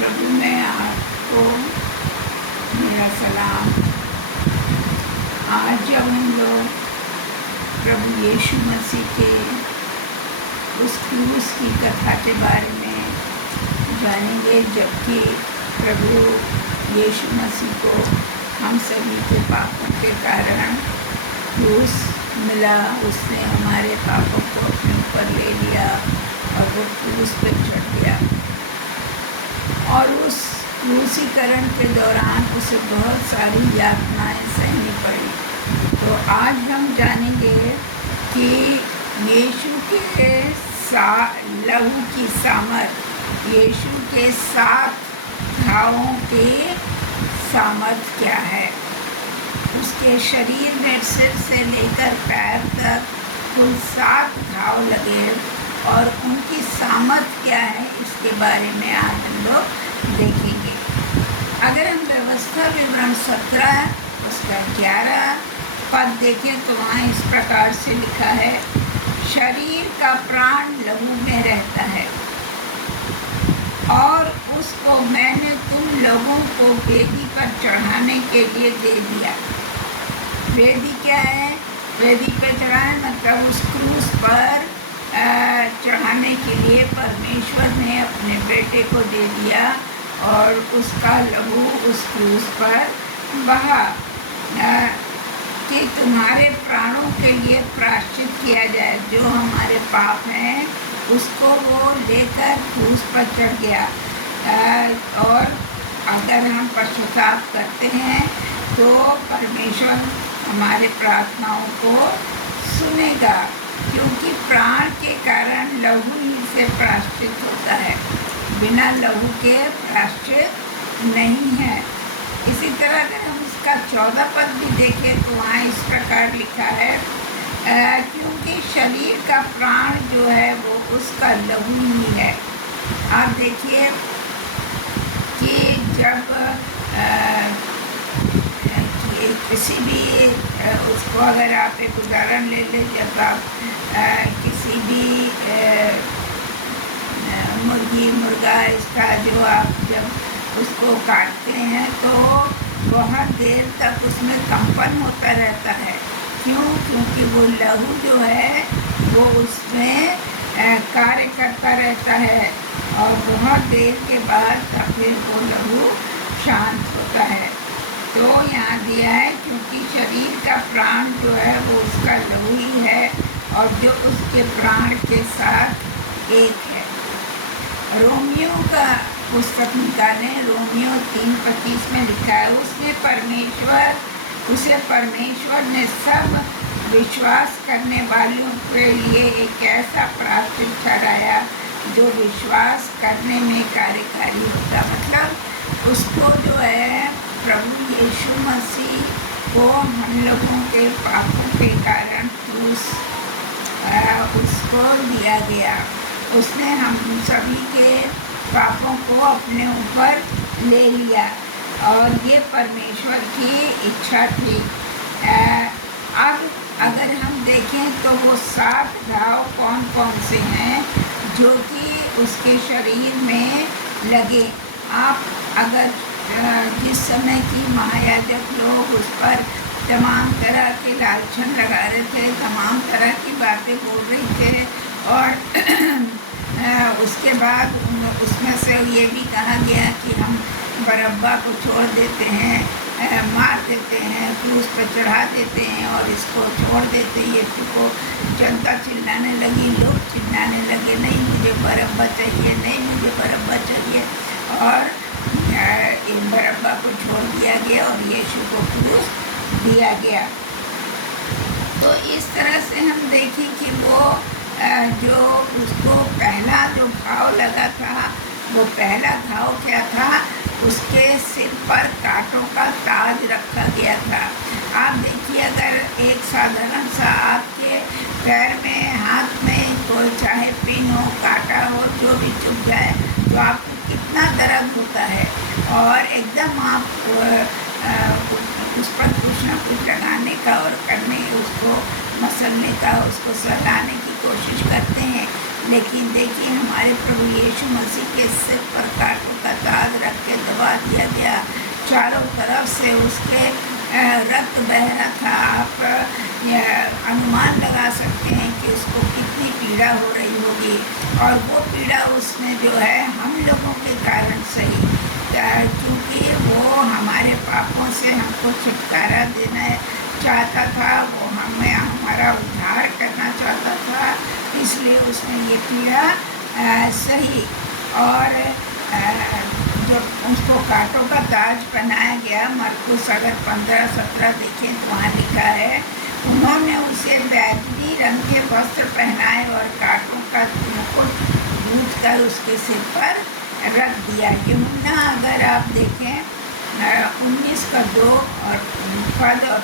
प्रभु में आपको मेरा सलाम। आज जब हम लोग प्रभु यीशु मसीह के उस क्रूस की कथा के बारे में जानेंगे, जबकि प्रभु यीशु मसीह को हम सभी के पापों के कारण क्रूस मिला, उसने हमारे पापों को अपने ऊपर ले लिया और वो क्रूस पर चढ़ गया। और उस क्रूसीकरण के दौरान उसे बहुत सारी यातनाएं सहनी पड़ी। तो आज हम जानेंगे कि यीशु के लहू की सामर्थ, यीशु के 7 घावों की सामर्थ क्या है। उसके शरीर में सिर से लेकर पैर तक कुल 7 घाव लगे और उनकी सामर्थ क्या है, इसके बारे में आज हम लोग देखेंगे। अगर हम व्यवस्था विवरण 17 उसका 11 पद देखें तो वहाँ इस प्रकार से लिखा है, शरीर का प्राण लहू में रहता है और उसको मैंने तुम लोगों को वेदी पर चढ़ाने के लिए दे दिया। वेदी क्या है? वेदी पे चढ़ाए मतलब उस क्रूस पर चढ़ाने के लिए परमेश्वर ने अपने बेटे को दे दिया और उसका लहू उस क्रूस पर बहा कि तुम्हारे प्राणों के लिए प्रायश्चित किया जाए। जो हमारे पाप हैं उसको वो लेकर क्रूस पर चढ़ गया। और अगर हम पश्चाताप करते हैं तो परमेश्वर हमारे प्रार्थनाओं को सुनेगा, क्योंकि प्राण के कारण लहू ही से प्रायश्चित होता है, बिना लहू के प्रायश्चित नहीं है। इसी तरह अगर हम उसका 14 पद भी देखें तो वहाँ इस प्रकार लिखा है, क्योंकि शरीर का प्राण जो है वो उसका लहू ही है। आप देखिए कि जब किसी भी उसको अगर आप एक उदाहरण ले लें, जब आप किसी भी मुर्गी मुर्गा इसका जो आप जब उसको काटते हैं तो बहुत देर तक उसमें कंपन होता रहता है। क्यों? क्योंकि वो लहू जो है वो उसमें कार्य करता रहता है और बहुत देर के बाद फिर वो लहू शांत होता है। तो यहाँ दिया है, क्योंकि शरीर का प्राण जो है वो उसका लहू ही है और जो उसके प्राण के साथ एक है। रोमियो का पुस्तक निकालें, रोमियो 3:25 में लिखा है, उसे परमेश्वर ने सब विश्वास करने वालों के लिए एक ऐसा प्रायश्चित ठहराया जो विश्वास करने में कार्यकारी होता। मतलब उसको जो है प्रभु यीशु मसीह को हम लोगों के पापों के कारण क्रूस उसको दिया गया। उसने हम सभी के पापों को अपने ऊपर ले लिया और ये परमेश्वर की इच्छा थी। अब अगर हम देखें तो वो 7 घाव कौन कौन से हैं जो कि उसके शरीर में लगे। आप अगर जिस समय की महायाजक लोग उस पर तमाम तरह के लालछन लगा रहे थे, तमाम तरह की बातें बोल रहे थे और उसके बाद उसमें से ये भी कहा गया कि हम बरअब्बा को छोड़ देते हैं, मार देते हैं, क्रूस पर चढ़ा देते हैं और इसको छोड़ देते हैं। यीशु को जनता चिल्लाने लगी, लोग चिल्लाने लगे, नहीं मुझे बरअब्बा चाहिए, नहीं मुझे बरअब्बा चाहिए, और इन बरअब्बा को छोड़ दिया गया और यीशु को क्रूस दिया गया। तो इस तरह से हम देखें कि वो जो उसको पहला जो घाव लगा था, वो पहला घाव क्या था? उसके सिर पर कांटों का ताज रखा गया था। आप देखिए, अगर एक साधारण सा आपके पैर में, हाथ में कोई चाहे पिन हो, कांटा हो, जो भी चुभ जाए तो आपको कितना दर्द होता है और एकदम आप उस पर कुछ ना कुछ लगाने का और करने, उसको मसलने का, उसको सहलाने की कोशिश करते हैं। लेकिन देखिए, हमारे प्रभु यीशु मसीह के सिर पर कांटों का ताज दबा दिया गया, चारों तरफ से उसके रक्त बह रहा था। आप अनुमान लगा सकते हैं कि उसको कितनी पीड़ा हो रही होगी। और वो पीड़ा उसने जो है हम लोगों के कारण सही, क्योंकि वो हमारे पापों से हमको छुटकारा देना चाहता था, वो हमें हमारा उद्धार करना चाहता था, इसलिए उसने ये पीड़ा सही। और जब उसको कांटों का ताज पहनाया गया, मरकुस अगर 15-17 देखें तो वहाँ लिखा है, उन्होंने उसे बैगनी रंग के वस्त्र पहनाए और कांटों का मुकुट गूंथ कर उसके सिर पर रख दिया। यूहन्ना अगर आप देखें 19:2 और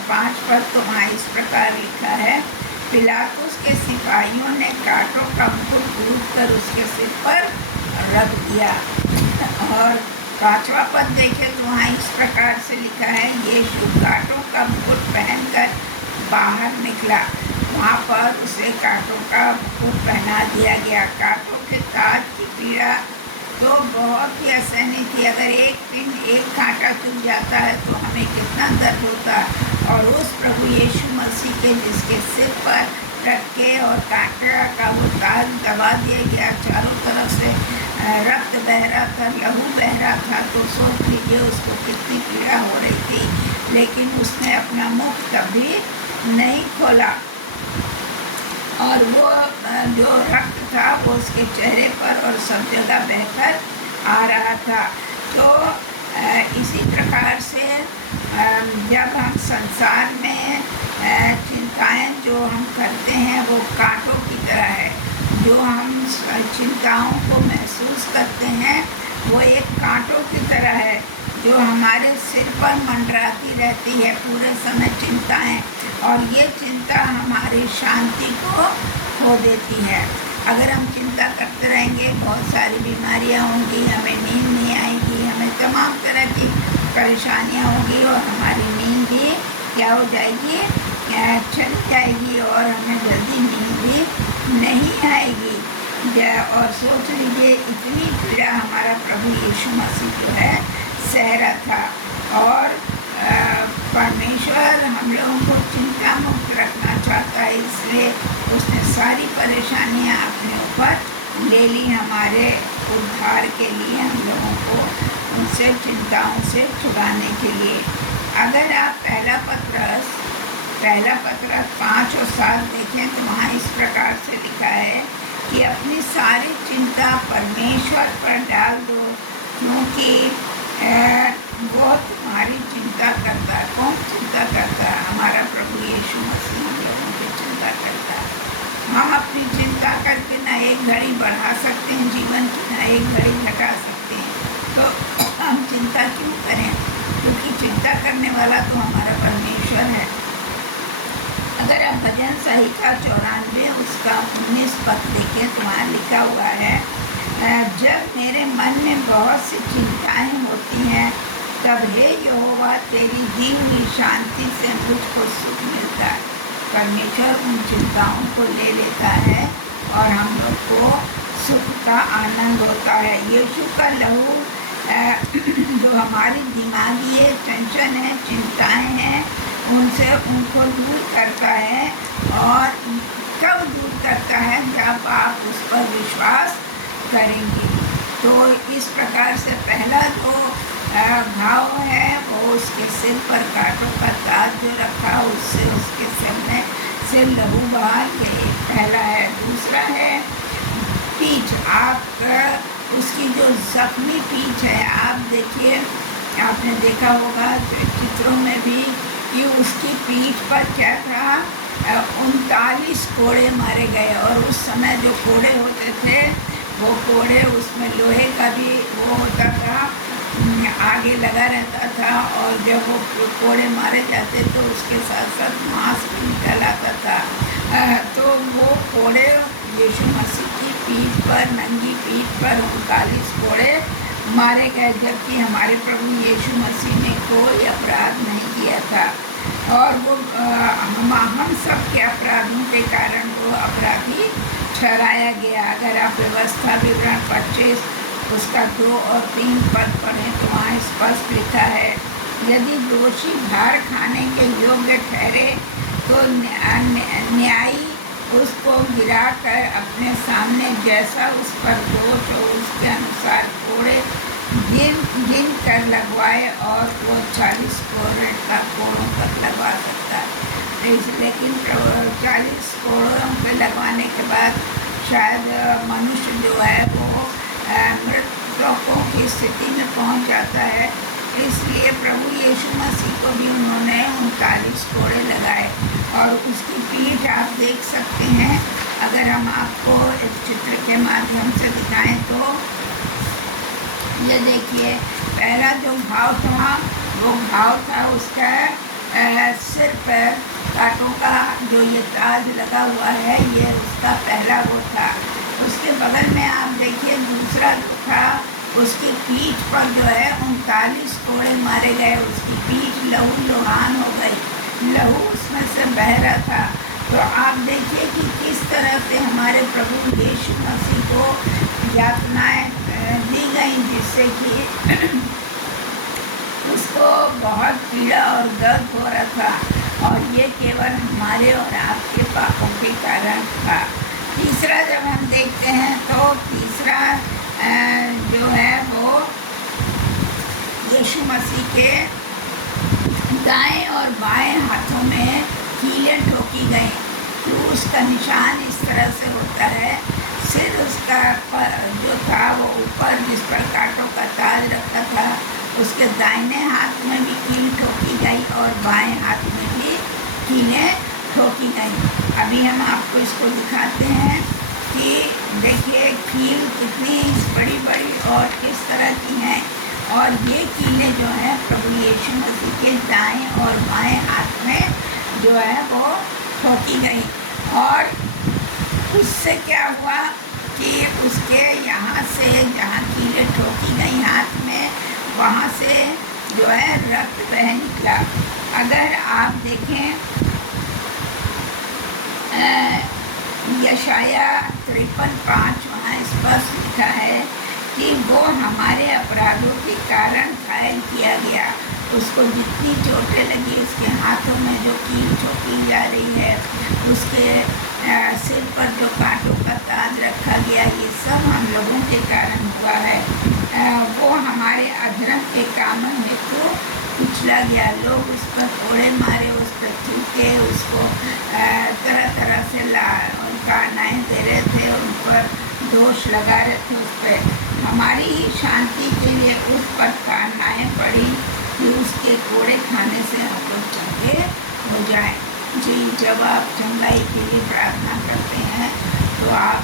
5 पद, तो वहाँ इस प्रकार लिखा है, पिलातुस के सिपाहियों ने कांटों का मुकुट गूंथ कर उसके सिर पर रख दिया। और 5वां पद देखें तो वहाँ इस प्रकार से लिखा है, यीशु कांटों का मुकुट पहनकर बाहर निकला। वहाँ पर उसे कांटों का मुकुट पहना दिया गया। कांटों के ताज की पीड़ा तो बहुत ही असहनीय थी। अगर एक कांटा चुभ जाता है तो हमें कितना दर्द होता। और उस प्रभु यीशु मसीह के जिसके सिर पर रख के और कांटा का वो ताज दबा दिया गया, चारों तरफ से रक्त बह रहा था, लहू बह रहा था, तो सोच लीजिए उसको कितनी पीड़ा हो रही थी। लेकिन उसने अपना मुख कभी नहीं खोला और वो जो रक्त था वो उसके चेहरे पर और सब जगह बहकर आ रहा था। तो इसी प्रकार से जब हम संसार में चिंताएं जो हम करते हैं वो कांटों की तरह है। जो हम चिंताओं को महसूस करते हैं वो एक कांटों की तरह है जो हमारे सिर पर मंडराती रहती है पूरे समय चिंताएं। और ये चिंता हमारी शांति को खो देती है। अगर हम चिंता करते रहेंगे, बहुत सारी बीमारियां होंगी, हमें नींद नहीं आएगी, हमें तमाम तरह की परेशानियां होंगी और हमारी नींद भी क्या हो जाएगी, चली जाएगी और हमें जल्दी नींद भी नहीं आएगी। और सोच लीजिए इतनी पीड़ा हमारा प्रभु यीशु मसीह जो है सह रहा था। और परमेश्वर हम लोगों को चिंता मुक्त रखना चाहता है, इसलिए उसने सारी परेशानियां अपने ऊपर ले ली हमारे उद्धार के लिए, हम लोगों को उनसे चिंताओं से छुड़ाने के लिए। अगर आप पहला पत्रस 5 और 7 देखें तो वहाँ इस प्रकार से लिखा है कि अपनी सारी चिंता परमेश्वर पर डाल दो, क्योंकि वो तुम्हारी चिंता करता है। कौन चिंता करता है? हमारा प्रभु यीशु मसीह हम लोगों की चिंता करता है। हम अपनी चिंता करके ना एक घड़ी बढ़ा सकते हैं जीवन की, ना एक घड़ी घटा सकते हैं। तो हम चिंता क्यों करें? क्योंकि चिंता करने वाला तो हमारा परमेश्वर है। अगर आप भजन संहिता 94 उसका 19 पद देखें तो वहाँ लिखा हुआ है, जब मेरे मन में बहुत सी चिंताएं होती हैं तब हे यहोवा तेरी दी हुई शांति से मुझको सुख मिलता है। परमेश्वर उन चिंताओं को ले लेता है और हम लोग को सुख का आनंद होता है। यीशु का लहू जो हमारी दिमागी टेंशन है, चिंताएं हैं, उनसे उनको दूर करता है। और कब दूर करता है? जब आप उस पर विश्वास करेंगे। तो इस प्रकार से पहला जो घाव है वो उसके सिर पर कांटों का ताज जो रखा, उससे उसके सिर में से लहू बहा, ये पहला है। दूसरा है पीठ। आप उसकी जो जख्मी पीठ है, आप देखिए, आपने देखा होगा चित्रों में भी कि उसकी पीठ पर क्या था, 39 कोड़े मारे गए। और उस समय जो कोड़े होते थे वो कोड़े, उसमें लोहे का भी वो होता था, आगे लगा रहता था। और जब वो कोड़े मारे जाते तो उसके साथ साथ मांस भी निकल आता था। तो वो कोड़े यीशु मसीह की पीठ पर, नंगी पीठ पर 39 कोड़े मारे गए, जबकि हमारे प्रभु यीशु मसीह ने कोई अपराध नहीं किया था। और वो हम सब के अपराधों के कारण वो अपराधी ठहराया गया। अगर आप व्यवस्था विवरण 25 उसका 2 और 3 पद पढ़ें तो वहाँ वहाँ स्पष्ट लिखा है, यदि दोषी भार खाने के योग्य ठहरे तो न्यायी उसको गिराकर अपने सामने जैसा उस पर दोष हो उसके अनुसार कोड़े गिन कर लगवाए, और वो 40 कोड़ों तक लगवा सकता है। लेकिन 40 कोड़ों पे लगवाने के बाद शायद मनुष्य जो है वो मृतकों की स्थिति में पहुंच जाता है। इसलिए प्रभु यीशु मसीह को भी उन्होंने 39 कोड़े लगाए। और उसकी पीठ आप देख सकते हैं, अगर हम आपको इस चित्र के माध्यम से दिखाएं तो ये देखिए, पहला जो घाव था वो घाव था उसका सिर पर कांटों का जो ये ताज लगा हुआ है, ये उसका पहला वो था। उसके बगल में आप देखिए दूसरा जो था, उसकी पीठ पर जो है 39 कोड़े मारे गए। उसकी पीठ लहू लुहान हो गई, लहू उसमें से बह रहा था। तो आप देखिए कि किस तरह से हमारे प्रभु यीशु मसीह को यातनाएं दी गई, जिससे कि उसको बहुत पीड़ा और दर्द हो रहा था, और ये केवल हमारे और आपके पापों के कारण था। तीसरा जब हम देखते हैं तो तीसरा जो है वो यीशु मसीह के दाएं और बाएं हाथों में कीलें ठोकी गई। क्रूस का निशान इस तरह से होता है, सिर उसका जो था वो ऊपर, जिस पर कांटों का ताज रखा था, उसके दाहिने हाथ में भी कील ठोकी गई और बाएं हाथ में भी कीलें ठोकी गई। अभी हम आपको इसको दिखाते हैं कि देखिए कील कितनी बड़ी बड़ी और किस तरह की हैं। और ये कीलें जो है प्रभु यीशु मसीह के दाएं और बाएं हाथ में जो है वो ठोकी गई। और उससे क्या हुआ कि उसके यहाँ से जहाँ कीलें ठोकी गई हाथ में, वहाँ से जो है रक्त बह निकला। अगर आप देखें यशाया 53:5 वहाँ स्पष्ट लिखा है कि वो हमारे अपराधों के कारण घायल किया गया। उसको जितनी चोटें लगी, उसके हाथों में जो कील ठोकी जा रही है, उसके सिर पर जो कांटों का ताज रखा गया, ये सब हम लोगों के कारण हुआ है। वो हमारे अधर्म के कामों हेतु कुचला गया। लोग उस पर कोड़े मारे, उस पर थूके, उसको तरह तरह से ताड़नाएं दे रहे थे, उन पर दोष लगा रहे थे उस पर। हमारी ही शांति के लिए उस पर ताड़नाएं पड़ी कि उसके कोड़े खाने से हम लोग चंगे हो जाएं। जी, जब आप चंगाई के लिए प्रार्थना करते हैं तो आप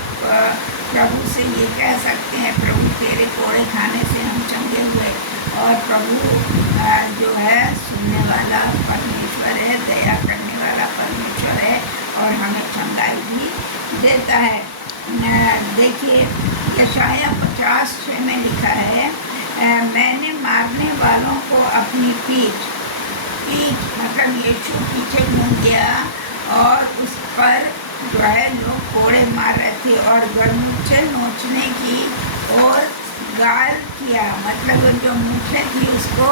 प्रभु से ये कह सकते हैं, प्रभु तेरे कोड़े खाने से हम चंगे हुए। और प्रभु जो है सुनने वाला परमेश्वर है, दया करने वाला परमेश्वर है, और हमें चंगाई भी देता है। देखिए यशाया 50:6 में लिखा है, मैंने मारने वालों को अपनी पीठ मतलब यीशु पीछे घूम गया, और उस पर जो है लोग कोड़े मार रहे थे और गड़मूछे नोचने की और गाल किया। मतलब जो मूछें थी उसको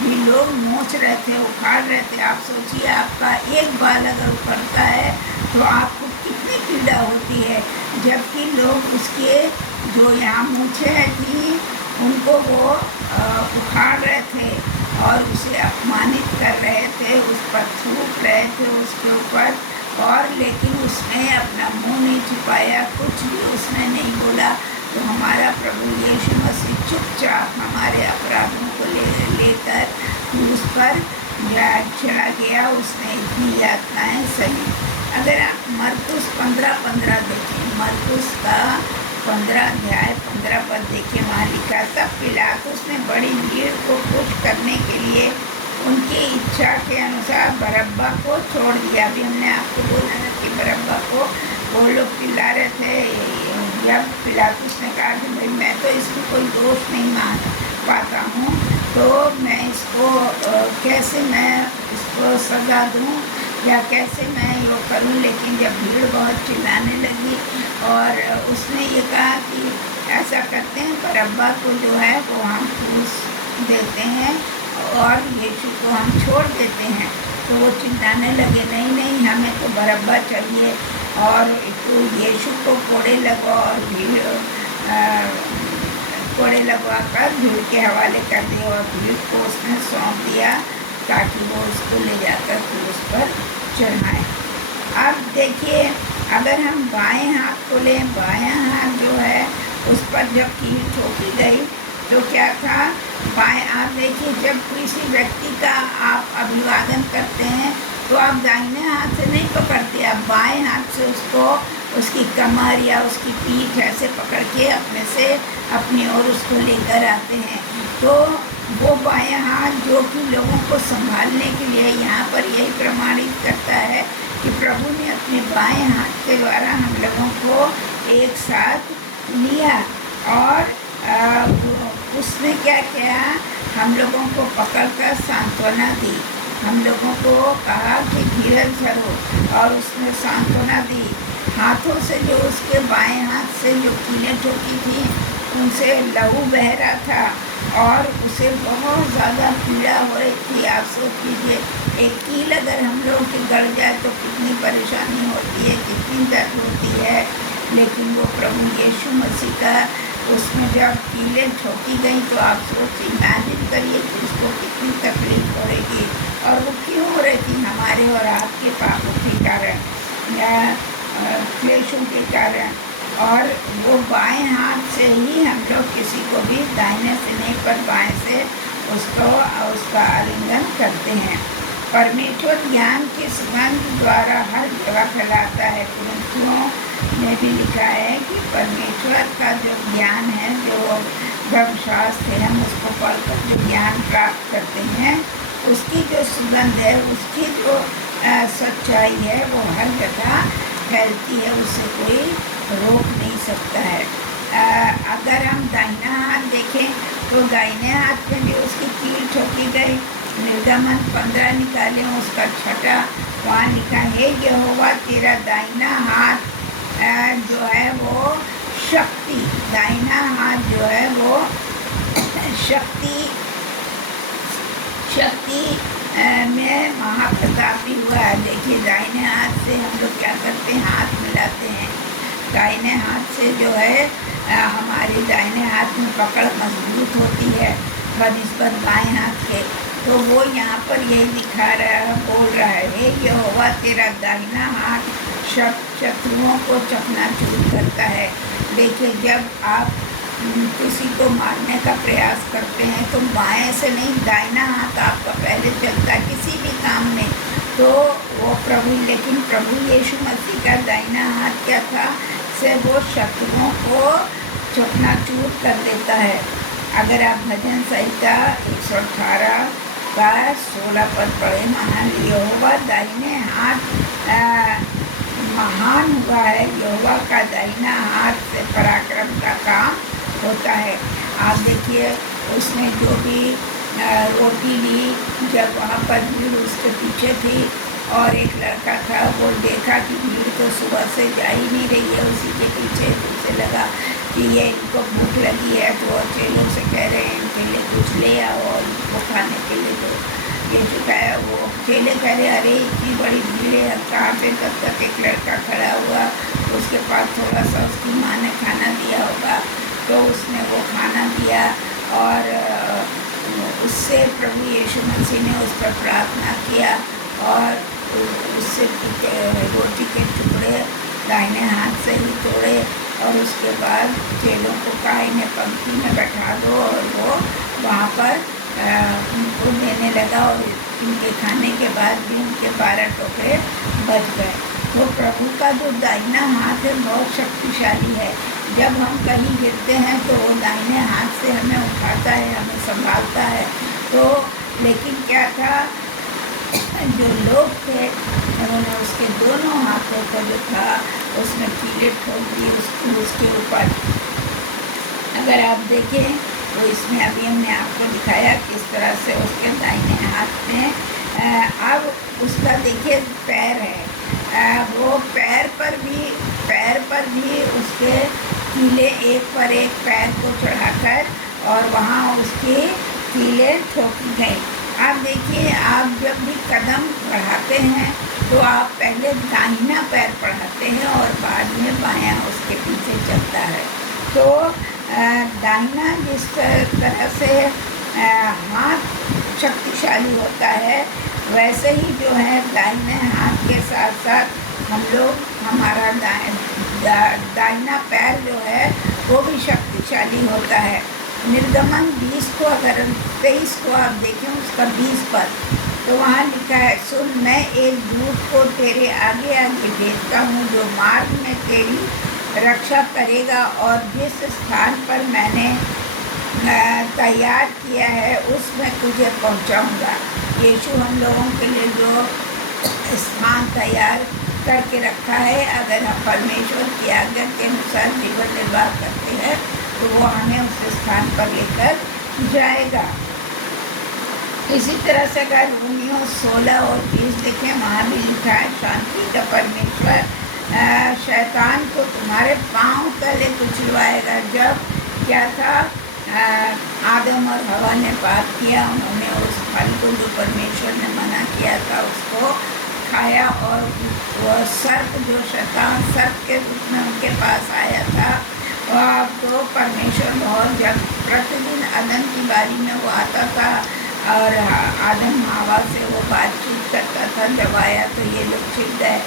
भी लोग नोच रहे थे, उखाड़ रहे थे। आप सोचिए, आपका एक बाल अगर उखड़ता है तो आपको कितनी पीड़ा होती है, जबकि लोग उसके जो यहाँ मूछें थी उनको वो उखाड़ रहे थे और उसे अपमानित कर रहे थे, उस पर थूक रहे थे उसके ऊपर। और लेकिन उसने अपना मुंह नहीं छिपाया, कुछ भी उसने नहीं बोला। तो हमारा प्रभु यीशु मसीह चुपचाप हमारे अपराधों को लेकर उस पर चढ़ा गया। उसने इतनी यातनाएं सही। अगर आप मरकुस 15:15 देखें, मरकुस का 15 अध्याय 15 पद देखिए, वहाँ लिखा, तब पिलातुस ने बड़ी भीड़ को खुश करने के लिए उनकी इच्छा के अनुसार बरअब्बा को छोड़ दिया। अभी हमने आपको बोला था कि बरअब्बा को वो लोग पिला रहे थे। जब पिलातुस ने कहा कि भाई मैं तो इसको कोई दोष नहीं मान पाता हूँ, तो मैं इसको कैसे मैं इसको सजा दूँ या कैसे मैं ये करूँ। लेकिन जब भीड़ बहुत चिल्लाने लगी और उसने ये कहा कि ऐसा करते हैं, बरअब्बा को जो है वो हम क्रूस देते हैं और यीशु को हम छोड़ देते हैं, तो वो चिल्लाने लगे, नहीं नहीं, हमें तो बरअब्बा चाहिए, और तो यीशु को कोड़े लगवा और कोड़े लगवा कर भीड़ के हवाले कर दिया, और भीड़ को उसने सौंप दिया ताकि वो उसको ले जाकर क्रूस पर चढ़ाएं। अब देखिए, अगर हम बाएं हाथ को लें, बायां हाथ जो है उस पर जब कील ठोकी गई तो क्या था, बाएं, आप देखिए, जब किसी व्यक्ति का आप अभिवादन करते हैं तो आप दाहिने हाथ से नहीं पकड़ते, आप बाएं हाथ से उसको, उसकी कमर या उसकी पीठ ऐसे पकड़ के अपने से अपनी ओर उसको लेकर आते हैं। तो वो बायां हाथ जो कि लोगों को संभालने के लिए यहाँ पर यही प्रमाणित करता है कि प्रभु ने अपने बाएं हाथ के द्वारा हम लोगों को एक साथ लिया, और उसने क्या किया, हम लोगों को पकड़कर सांत्वना दी, हम लोगों को कहा कि धीरज धरो, और उसने सांत्वना दी। हाथों से जो उसके बाएं हाथ से जो कीलें ठोकी थी उनसे लहू बह रहा था और उसे बहुत ज़्यादा पीड़ा हो रही थी। आप सोच लीजिए, एक कील अगर हम लोग की गड़ जाए तो कितनी परेशानी होती है, कितनी दर्द होती है। लेकिन वो प्रभु यीशु मसीह का, उसमें जब कीलें ठोकी गई तो आप सोच इमेजिन करिए कि उसको कितनी तकलीफ हो रही थी, और वो क्यों हो रही थी, हमारे और आपके पापों के कारण या क्लेशों के कारण। और वो बाएं हाथ से ही हम लोग किसी को भी दाहिने से नहीं पर बाएं से उसका आलिंगन करते हैं। परमेश्वर ज्ञान की सुगंध द्वारा हर जगह फैलाता है। कुरिन्थियों में भी लिखा है कि परमेश्वर का जो ज्ञान है, जो धर्मशास्त्र है, हम उसको पढ़कर जो ज्ञान प्राप्त करते हैं, उसकी जो सुगंध है, उसकी जो सच्चाई है, वो हर जगह फैलती है, उससे कोई रोक नहीं सकता है। अगर हम दाहिना हाथ देखें तो दाहिने हाथ में भी उसकी कील ठोकी गई। निर्गमन 15 निकालें, उसका 6 वहाँ लिखा है, यहोवा तेरा दाहिना हाथ जो है वो शक्ति, दाहिना हाथ जो है वो शक्ति में महाप्रतापी हुआ है। देखिए, दाहिने हाथ से हम लोग क्या करते हैं, हाथ मिलाते हैं। दाहिने हाथ से जो है हमारे दाहिने हाथ में पकड़ मजबूत होती है बनिस्बत बाएं हाथ के। तो वो यहाँ पर यही दिखा रहा है, बोल रहा है, यहोवा तेरा दाहिना हाथ शत्रुओं को चकनाचूर करता है। देखिए, जब आप किसी को मारने का प्रयास करते हैं तो बाएं से नहीं, दाहिना हाथ आपका पहले चलता है किसी भी काम में। तो वो लेकिन प्रभु यीशु मसीह का दाहिना हाथ क्या था, से वो शत्रुओं को चकनाचूर कर देता है। अगर आप भजन संहिता 118 का 16 पद पढ़े, महान यहोवा दाहिने हाथ महान हुआ है, यहोवा का दाहिना हाथ से पराक्रम का काम होता है। आप देखिए, उसने जो भी रोटी ली, जब वहाँ पर भीड़ उसके पीछे थी और एक लड़का था, वो देखा कि भीड़ तो सुबह से जा ही नहीं रही है उसी के पीछे, तो उसे लगा कि ये इनको भूख लगी है, तो चेलों से कह रहे हैं इनके लिए कुछ ले आओ और वो खाने के लिए। तो ये चुकाया, वो चेले कह रहे, अरे इतनी बड़ी भीड़ है, कहाँ से, तब तक एक लड़का खड़ा हुआ, उसके पास थोड़ा सा उसकी माँ ने खाना दिया होगा, तो उसने वो खाना दिया, और उससे प्रभु यीशु मसीह ने उस पर प्रार्थना किया और उससे रोटी के टुकड़े दाहिने हाथ से ही तोड़े, और उसके बाद चेलों को कहा इन्हें पंक्ति में बैठा दो, और वो वहाँ पर उनको देने लगा, और इनके खाने के बाद भी उनके 12 टोकरे बच गए। तो प्रभु का जो दाहिना हाथ है बहुत शक्तिशाली है। जब हम कहीं गिरते हैं तो वो दाहिने हाथ से हमें उठाता है, हमें संभालता है। तो लेकिन क्या था, जो लोग थे उन्होंने उसके दोनों हाथों को जो था उसमें कीले ठोक दी उसके ऊपर। अगर आप देखें तो इसमें अभी हमने आपको दिखाया किस तरह से उसके दाहिने हाथ में अब उसका देखिए पैर है, वो पैर पर भी उसके कीले एक पर एक पैर को चढ़ाकर और वहाँ उसकी कीलें ठोकी गई। आप देखिए, आप जब भी कदम बढ़ाते हैं तो आप पहले दाहिना पैर बढ़ाते हैं और बाद में बायां उसके पीछे चलता है। तो दाहिना जिस तरह से हाथ शक्तिशाली होता है, वैसे ही जो है दाहिने हाथ के साथ साथ हम लोग हमारा दाहिना पैर जो है वो भी शक्तिशाली होता है। निर्गमन 20 को अगर 23 को आप देखें उसका 20 पर, तो वहाँ लिखा है, सुन मैं एक दूत को तेरे आगे आगे भेजता हूँ जो मार्ग में तेरी रक्षा करेगा और जिस स्थान पर मैंने तैयार किया है उसमें तुझे पहुँचाऊँगा। यीशु हम लोगों के लिए जो स्थान तैयार करके रखा है, अगर हम परमेश्वर की आज्ञा के अनुसार जीवन निर्वाह करते हैं तो वो हमें उस स्थान पर लेकर जाएगा। इसी तरह से अगर रोमियो 16 और 30 देखें, वहाँ भी लिखा है, शांति का परमेश्वर शैतान को तुम्हारे पांव तले कुचलवाएगा। जब क्या था, आदम और हवा ने पाप किया, उन्होंने उस फल को जो परमेश्वर ने मना किया था उसको खाया और वो सर्प जो शैतान सर्प के रूप में उनके पास आया था, वह तो परमेश्वर बहुत जब प्रतिदिन आदम की बारी में वो आता था और आदम हवा से वो बातचीत करता था। जब आया तो ये लोग छिप गए,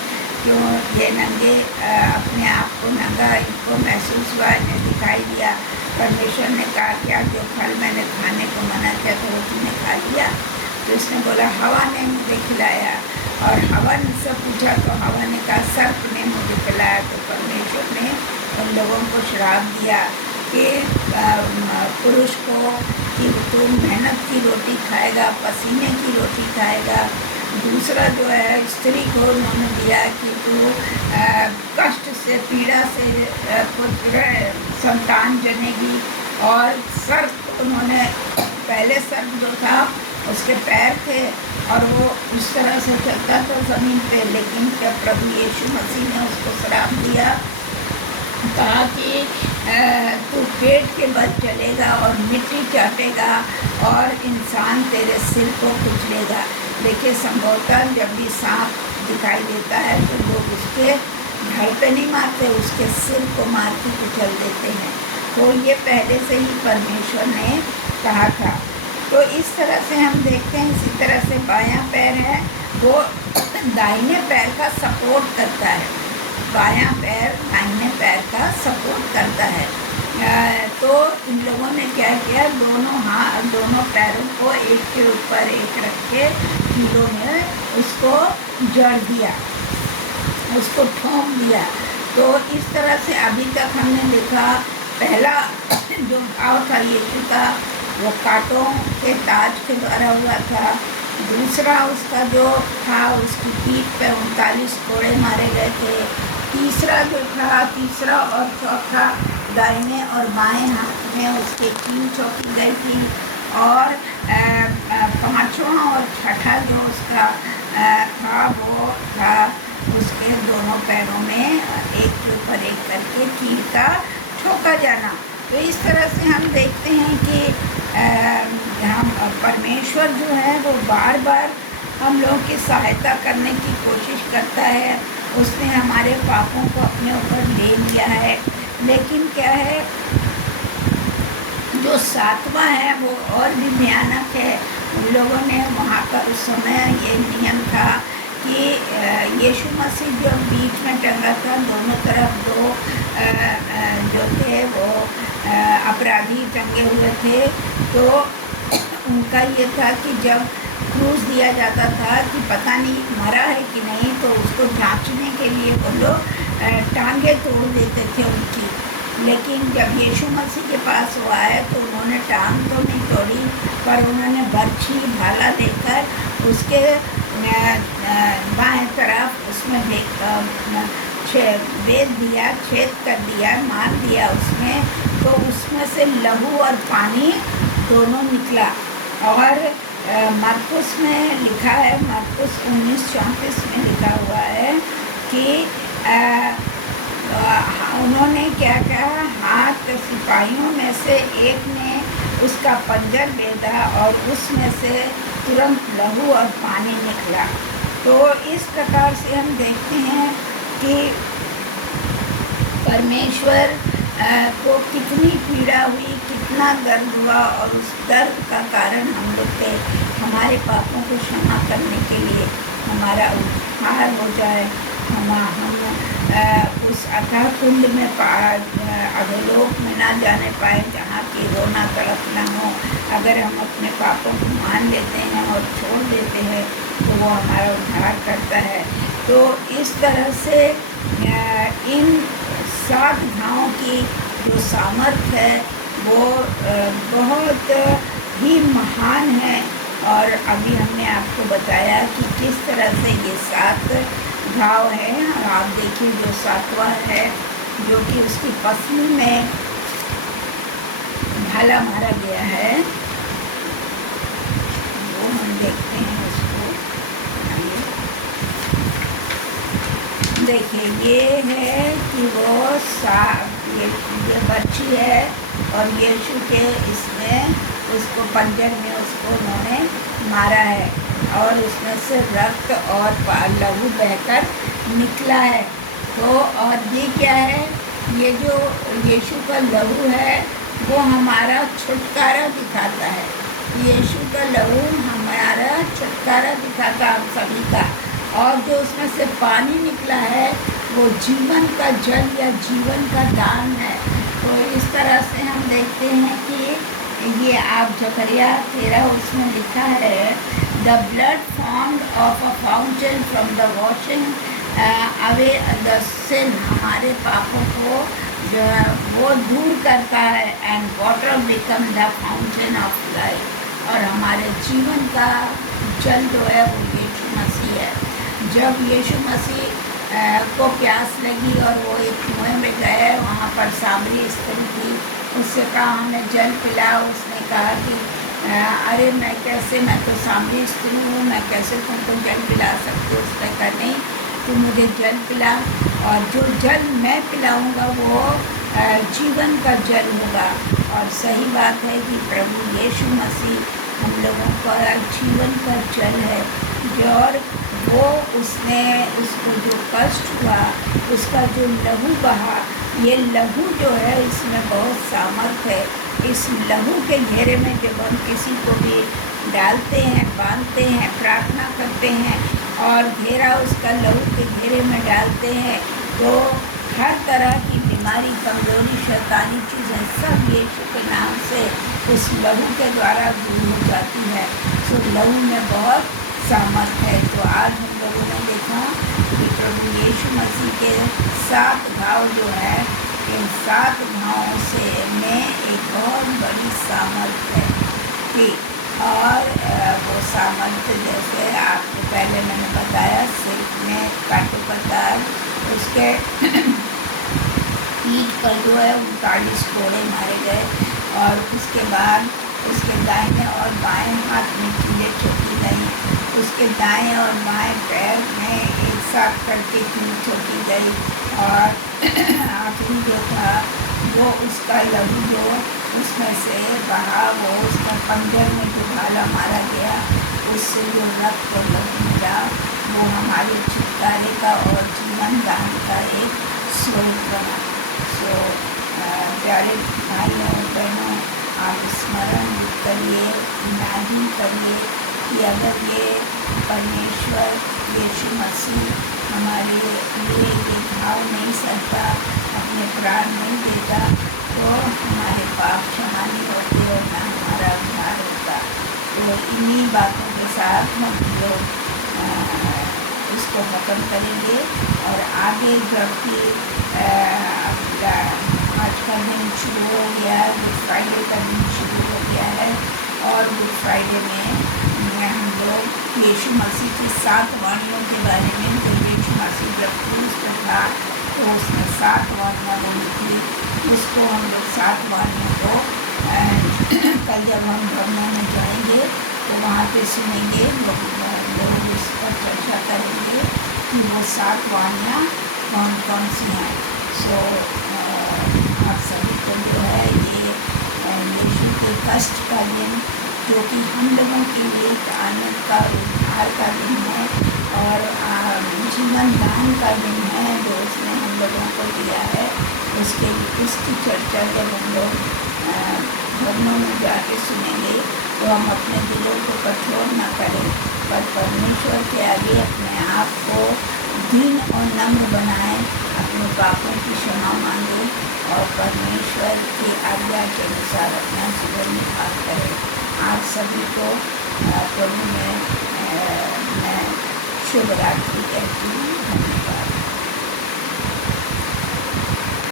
क्यों ये नंगे अपने आप को नंगा इनको महसूस हुआ, इन्हें दिखाई दिया। परमेश्वर ने कहा क्या जो फल मैंने खाने को मना किया तो वो तुमने खा लिया? तो इसने बोला हवा ने मुझे खिलाया, और हवा ने से पूछा तो हवा ने कहा सर्प ने मुझे खिलाया। तो परमेश्वर ने उन लोगों को श्राप दिया कि पुरुष को कि तू मेहनत की रोटी खाएगा, पसीने की रोटी खाएगा। दूसरा जो है स्त्री को उन्होंने दिया कि तू कष्ट से पीड़ा से पुत्र संतान जनेगी। और सर्प उन्होंने पहले सर्प जो था उसके पैर थे और वो उस तरह से चलता था ज़मीन पे, लेकिन जब प्रभु यीशु मसीह ने उसको श्राप दिया, कहा कि तू पेट के बल चलेगा और मिट्टी चाटेगा और इंसान तेरे सिर को कुचलेगा। देखिए, संभवतः जब भी सांप दिखाई देता है तो लोग उसके घर पे नहीं मारते, उसके सिर को मार के कुचल देते हैं। तो ये पहले से ही परमेश्वर ने कहा था। तो इस तरह से हम देखते हैं, इसी तरह से बायां पैर है वो दाहिने पैर का सपोर्ट करता है। बायां पैर दाहिने पैर का सपोर्ट करता है। तो इन लोगों ने क्या किया, दोनों पैरों को एक के ऊपर एक रख के कीलों में उसको जड़ दिया, उसको ठोंक दिया। तो इस तरह से अभी तक हमने देखा, पहला जो घाव था यीशु का वो कांटों के ताज के द्वारा हुआ था। दूसरा उसका जो था उसकी पीठ पे 39 कोड़े मारे गए थे। तीसरा जो था, तीसरा और चौथा दाहिने और बाएं हाथ में उसके कील चौकी गई थी। और पांचवा और छठा जो उसका था वो था उसके दोनों पैरों में एक के ऊपर एक करके कील का ठोका जाना। तो इस तरह से हम देखते हैं कि हम परमेश्वर जो है वो बार बार हम लोगों की सहायता करने की कोशिश करता है। उसने हमारे पापों को अपने ऊपर ले लिया है, लेकिन क्या है, जो सातवां है वो और भी भयानक है। उन लोगों ने वहाँ पर उस समय ये नियम था कि यीशु मसीह जो बीच में टंगा था, दोनों तरफ दो जो थे वो अपराधी टंगे हुए थे। तो उनका ये था कि जब क्रूस दिया जाता था कि पता नहीं मरा है कि नहीं, तो उसको जांचने के लिए वो लोग टांगे तोड़ देते थे उनकी। लेकिन जब यीशु मसीह के पास वो आए तो उन्होंने टांग तो नहीं तोड़ी, पर उन्होंने बर्छी भाला लेकर उसके बाएं तरफ उसमें वेद दिया, छेद कर दिया, मार दिया उसमें। तो उसमें से लहू और पानी दोनों निकला। और मरकुस में लिखा है, मरकुस 19:34 में लिखा हुआ है कि उन्होंने क्या कहा, हाथ सिपाहियों में से एक ने उसका पंजर बेधा और उसमें से तुरंत लहू और पानी निकला। तो इस प्रकार से हम देखते हैं कि परमेश्वर को कितनी पीड़ा हुई, कितना दर्द हुआ, और उस दर्द का कारण हम लोग के हमारे पापों को क्षमा करने के लिए हमारा उद्धार हो जाए, हम उस अथाह कुंड में अधोलोक में ना जाने पाए जहाँ की रोना तड़पना हो। अगर हम अपने पापों को मान लेते हैं और छोड़ देते हैं तो वो हमारा उद्धार करता है। तो इस तरह से इन 7 घावों की जो सामर्थ्य है वो बहुत ही महान है। और अभी हमने आपको बताया कि किस तरह से ये 7 घाव है। आप देखिए जो 7वां है जो कि उसकी पसली में भाला मारा गया है, वो हम देखते हैं उसको। देखिए ये है कि वो ये बच्ची है और यीशु के इसमें उसको पंजर में उसको उन्होंने मारा है और उसमें से रक्त और लहू बहकर निकला है। तो और ये क्या है, ये जो यीशु का लहू है वो हमारा छुटकारा दिखाता है। यीशु का लहू हमारा छुटकारा दिखाता है हम सभी का। और जो उसमें से पानी निकला है वो जीवन का जल या जीवन का दान है। तो इस तरह से हम देखते हैं कि ये आप जकरिया 13 उसमें लिखा है, the blood formed of a fountain from the washing away the sin, हमारे पापों को जो है वो दूर करता है। And water become the fountain of life, और हमारे जीवन का जल जो है वो यीशु मसीह है। जब यीशु मसीह को प्यास लगी और वो एक कुएं में गए, वहाँ पर सामरी स्त्री थी, उससे कहा हमें जल पिलाओ। उसने कहा कि अरे मैं तो सामरी स्त्री हूँ, मैं कैसे तुमको जल पिला सकती हूँ। उसने कहा नहीं, तू मुझे जल पिला, और जो जल मैं पिलाऊँगा वो जीवन का जल होगा। और सही बात है कि प्रभु यीशु मसीह हम लोगों का जीवन का जल है। जो और वो उसको जो कष्ट हुआ, उसका जो लहू बहा, ये लहू जो है इसमें बहुत सामर्थ्य है। इस लहू के घेरे में जब हम किसी को भी डालते हैं, बांधते हैं, प्रार्थना करते हैं और घेरा उसका लहू के घेरे में डालते हैं, तो हर तरह की बीमारी, कमजोरी, शैतानी चीज़ें सब यीशु के नाम से उस लहू के द्वारा दूर हो जाती है। तो लहू में बहुत सामर्थ्य है। तो आज हम लोगों ने देखा कि प्रभु यीशु मसीह के 7 घाव जो है, इन 7 घावों से में एक बहुत बड़ी सामर्थ्य है कि और वो सामर्थ्य जैसे आपको पहले मैंने बताया, सिर में कांटों का दाग, उसके पीठ पर जो है 39 कोड़े मारे गए, और उसके बाद उसके दाहिने और बाएं हाथ में कीलें ठोकी गई, उसके दाएं और बाएं पैर में एक साथ करके कील ठोकी गई, और आखिरी जो था वो उसका लहू जो उसमें से बहा, वो उसका पंजर में जो भाला मारा गया, उससे जो रक्त और लहू मिला, वो हमारे छुटकारे का और जीवन दान का एक स्रोत बना। सो प्यारे भाइयों बहनों, आप स्मरण करिए, इमेजिन करिए कि अगर ये परमेश्वर यीशु मसीह हमारे लिए ये घाव नहीं सहता, अपने प्राण नहीं देता, तो हमारे पाप क्षमा नहीं होते और ना हमारा उद्धार होता। तो इन्हीं बातों के साथ हम लोग इसको ख़त्म करेंगे, और आगे जबकि आज का दिन शुरू हो गया है, गुड फ्राइडे का दिन शुरू हो गया है, और गुड फ्राइडे में हम लोग यीशु मसीह की 7 वाणियों के बारे में, तो यीशु मसीह जब क्रूस पर था तो उसने 7 वाणियाँ बोली थी, उसको हम लोग 7 वाणियों को कल जब हम धर्मों में जाएंगे तो वहाँ पे सुनेंगे, लोग उस पर चर्चा करेंगे कि वो 7 वाणियाँ कौन कौन सी हैं। सो आप सभी को जो है ये यीशु के कष्ट का दिन, जो कि हम लोगों के लिए एक आनंद का उद्धार का दिन है और जीवन दान का दिन है जो उसने हम लोगों को दिया है। उसकी चर्चा जब हम लोग भवनों में जाके सुनेंगे तो हम अपने दिलों को कठोर न करें, पर परमेश्वर के आगे अपने आप को दीन और नम्र बनाएं, अपने पापों की क्षमा मांगे और परमेश्वर की आज्ञा के अनुसार अपना जीवन निखार करें। आप सभी को प्रभु में मैं शुभ रात्रि कहती हूँ।